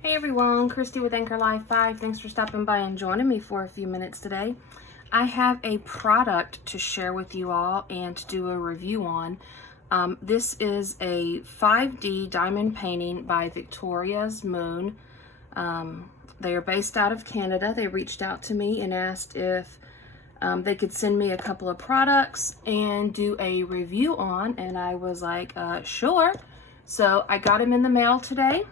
Hey everyone, Christy with Anchor Life 5. Thanks for stopping by and joining me for a few minutes today. I have a product to share with you all and to do a review on. This is a 5D diamond painting by Victoria's Moon. They are based out of Canada. They reached out to me and asked if they could send me a couple of products and do a review on, and I was like, sure. So I got them in the mail today,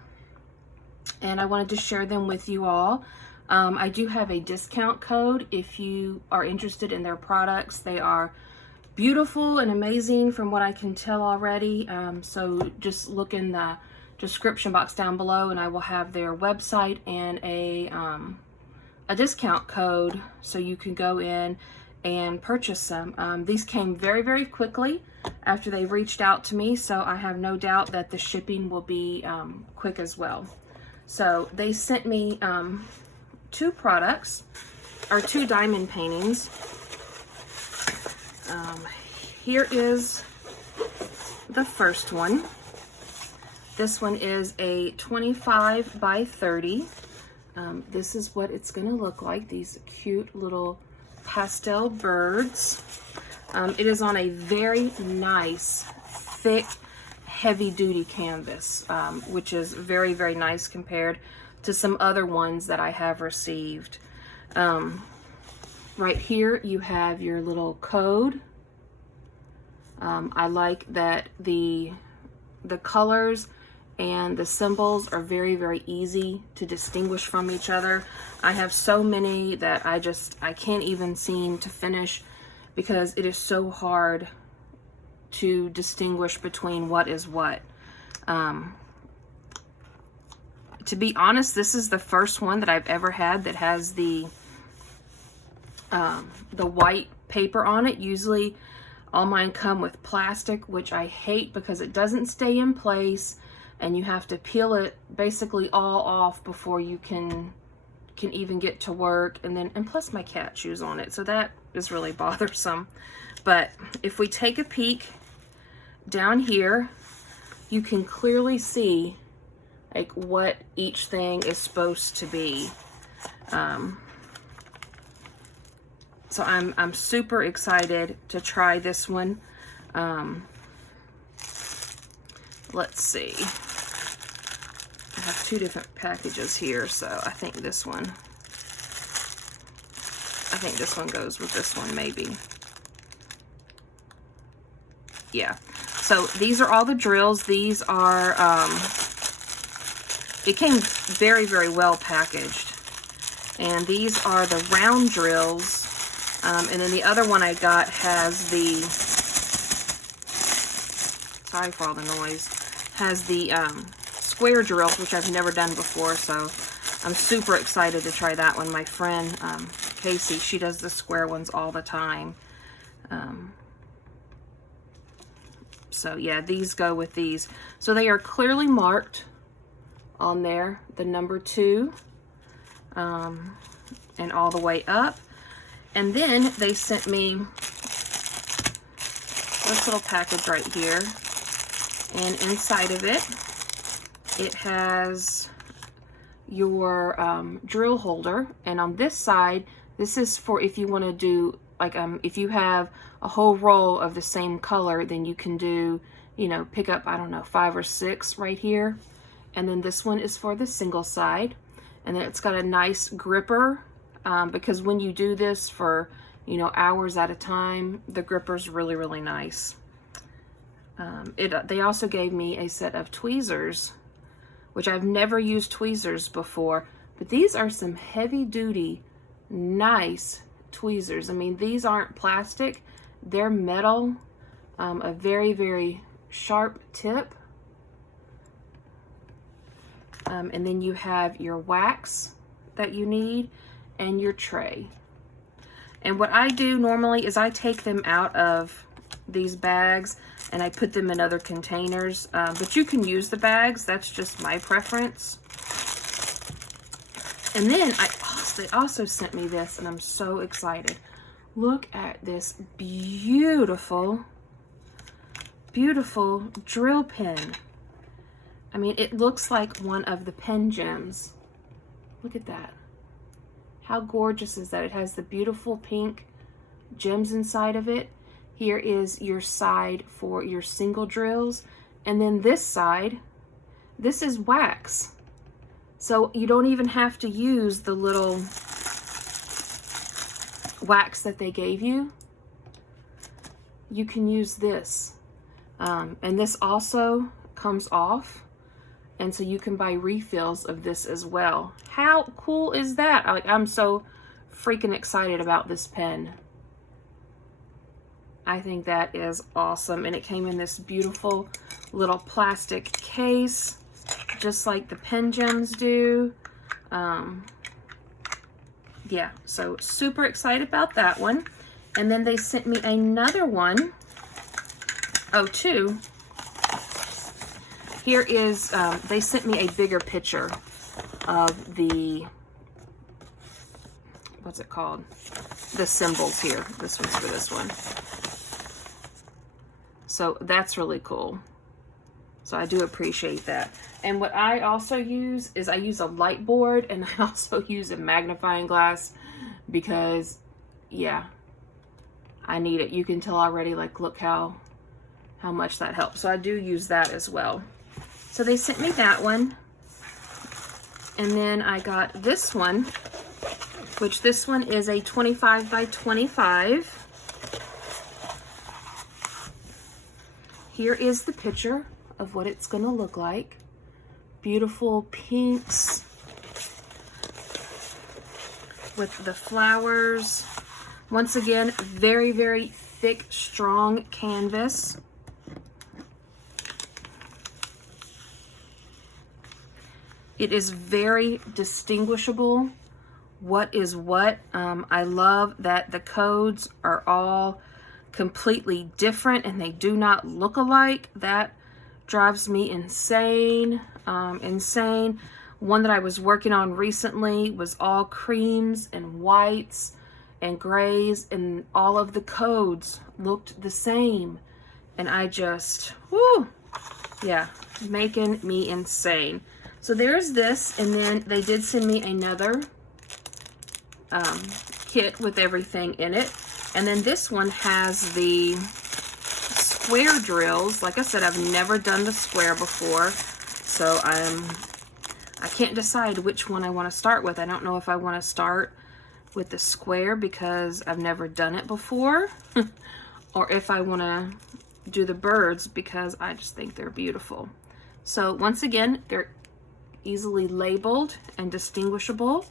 and I wanted to share them with you all. I do have a discount code if you are interested in their products. They are beautiful and amazing from what I can tell already. So just look in the description box down below and I will have their website and a discount code so you can go in and purchase them. These came very, very quickly after they reached out to me, so I have no doubt that the shipping will be quick as well. So they sent me two products, or two diamond paintings. Here is the first one. This one is a 25 by 30. This is what it's going to look like, these cute little pastel birds. It is on a very nice, thick, heavy-duty canvas, which is very, very nice compared to some other ones that I have received. Right here you have your little code. I like that the colors and the symbols are very, very easy to distinguish from each other. I have so many that I can't even seem to finish because it is so hard to distinguish between what is what. To be honest, this is the first one that I've ever had that has the white paper on it. Usually all mine come with plastic, which I hate because it doesn't stay in place and you have to peel it basically all off before you can even get to work. And plus my cat chews on it, so that is really bothersome. But if we take a peek down here, you can clearly see like what each thing is supposed to be. So I'm super excited to try this one. Let's see. I have two different packages here, so I think this one goes with this one, maybe. Yeah. So these are all the drills. These are, it came very, very well packaged. And these are the round drills. And then the other one I got has the, sorry for all the noise, has the square drills, which I've never done before. So I'm super excited to try that one. My friend, Casey, she does the square ones all the time. So yeah, these go with these. So they are clearly marked on there, the number 2, and all the way up. And then they sent me this little package right here. And inside of it, it has your drill holder. And on this side, this is for if you want to do, like, if you have a whole roll of the same color, then you can do, you know, pick up, I don't know, 5 or 6 right here. And then this one is for the single side. And then it's got a nice gripper, because when you do this for, you know, hours at a time, the gripper's really, really nice. They also gave me a set of tweezers, which I've never used tweezers before, but these are some heavy duty, nice tweezers. I mean, these aren't plastic, they're metal, a very, very sharp tip. And then you have your wax that you need and your tray. And what I do normally is I take them out of these bags and I put them in other containers, but you can use the bags. That's just my preference. And then they also sent me this, and I'm so excited. Look at this beautiful, beautiful drill pen. I mean, it looks like one of the pen gems. Look at that. How gorgeous is that? It has the beautiful pink gems inside of it. Here is your side for your single drills. And then this side, this is wax. So you don't even have to use the little wax that they gave you. You can use this. And this also comes off. And so you can buy refills of this as well. How cool is that? I'm so freaking excited about this pen. I think that is awesome. And it came in this beautiful little plastic case, just like the pen gems do. Yeah, so super excited about that one. And then they sent me another one. Oh, two. Here is, they sent me a bigger picture of the, what's it called? The symbols here. This one's for this one. So that's really cool. So I do appreciate that. And what I also use is I use a light board, and I also use a magnifying glass because, yeah, I need it. You can tell already, like, look how much that helps. So I do use that as well. So they sent me that one. And then I got this one, which this one is a 25 by 25. Here is the picture of what it's going to look like. Beautiful pinks with the flowers. Once again, very, very thick, strong canvas. It is very distinguishable what is what. I love that the codes are all completely different and they do not look alike. That drives me insane. Insane. One that I was working on recently was all creams and whites and grays, and all of the codes looked the same. And I just, whoo, yeah, making me insane. So there's this, and then they did send me another kit with everything in it. And then this one has the square drills. Like I said, I've never done the square before, so I can't decide which one I want to start with. I don't know if I want to start with the square because I've never done it before, or if I want to do the birds because I just think they're beautiful. So once again, they're easily labeled and distinguishable.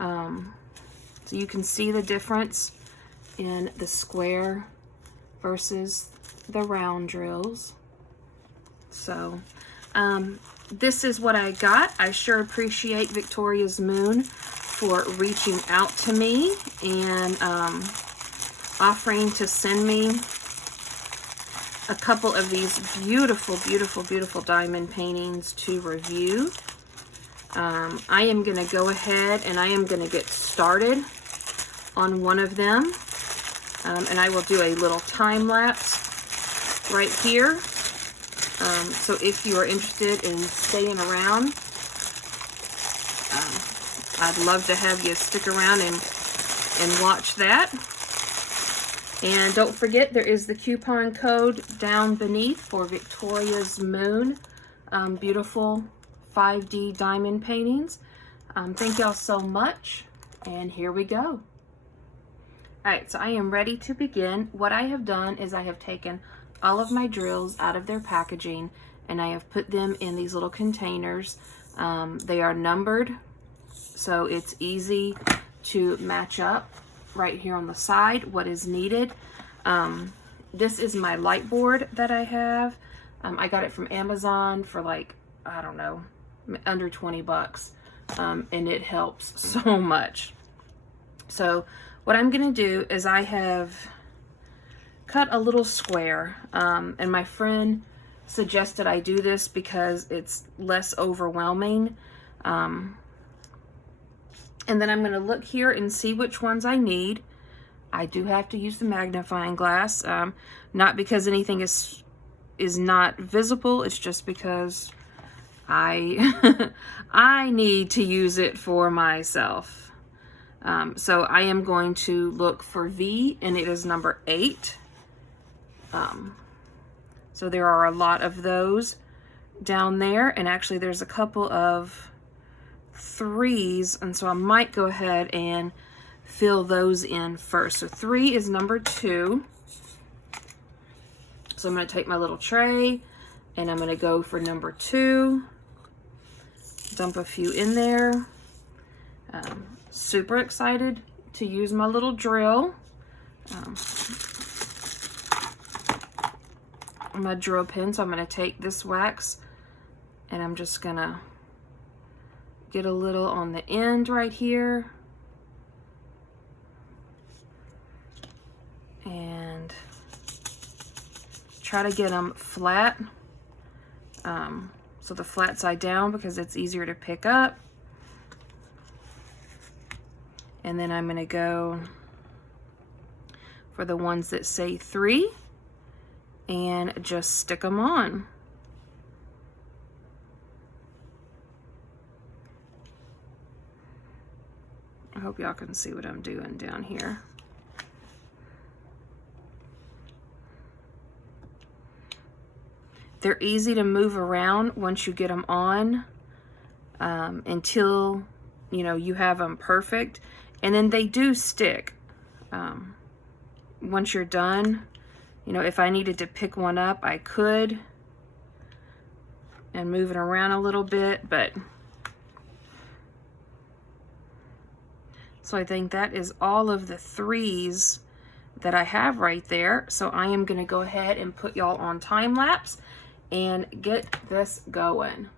So you can see the difference in the square versus the round drills. So this is what I got. I sure appreciate Victoria's Moon for reaching out to me and offering to send me a couple of these beautiful, beautiful, beautiful diamond paintings to review. I am going to go ahead and I am going to get started on one of them. And I will do a little time lapse right here. So if you are interested in staying around, I'd love to have you stick around and watch that. And don't forget, there is the coupon code down beneath for Victoria's Moon. Beautiful 5D diamond paintings. Thank y'all so much, and here we go. Alright, so I am ready to begin. What I have done is I have taken all of my drills out of their packaging and I have put them in these little containers. They are numbered, so it's easy to match up right here on the side what is needed. This is my light board that I have. I got it from Amazon for like, I don't know, under 20 bucks. And it helps so much. So what I'm going to do is I have cut a little square, and my friend suggested I do this because it's less overwhelming. And then I'm going to look here and see which ones I need. I do have to use the magnifying glass, not because anything is not visible, it's just because I I need to use it for myself. So I am going to look for V, and it is number 8. So there are a lot of those down there, and actually there's a couple of 3s, and so I might go ahead and fill those in first. So 3 is number 2. So I'm going to take my little tray, and I'm going to go for number 2. Dump a few in there. Super excited to use my little drill. My drill pin, so I'm going to take this wax and I'm just going to get a little on the end right here. And try to get them flat. So the flat side down, because it's easier to pick up. And then I'm going to go for the ones that say 3 and just stick them on. I hope y'all can see what I'm doing down here. They're easy to move around once you get them on, until, you know, you have them perfect. And then they do stick. Once you're done, you know, if I needed to pick one up, I could. And move it around a little bit, but... So I think that is all of the 3s that I have right there. So I am going to go ahead and put y'all on time lapse and get this going.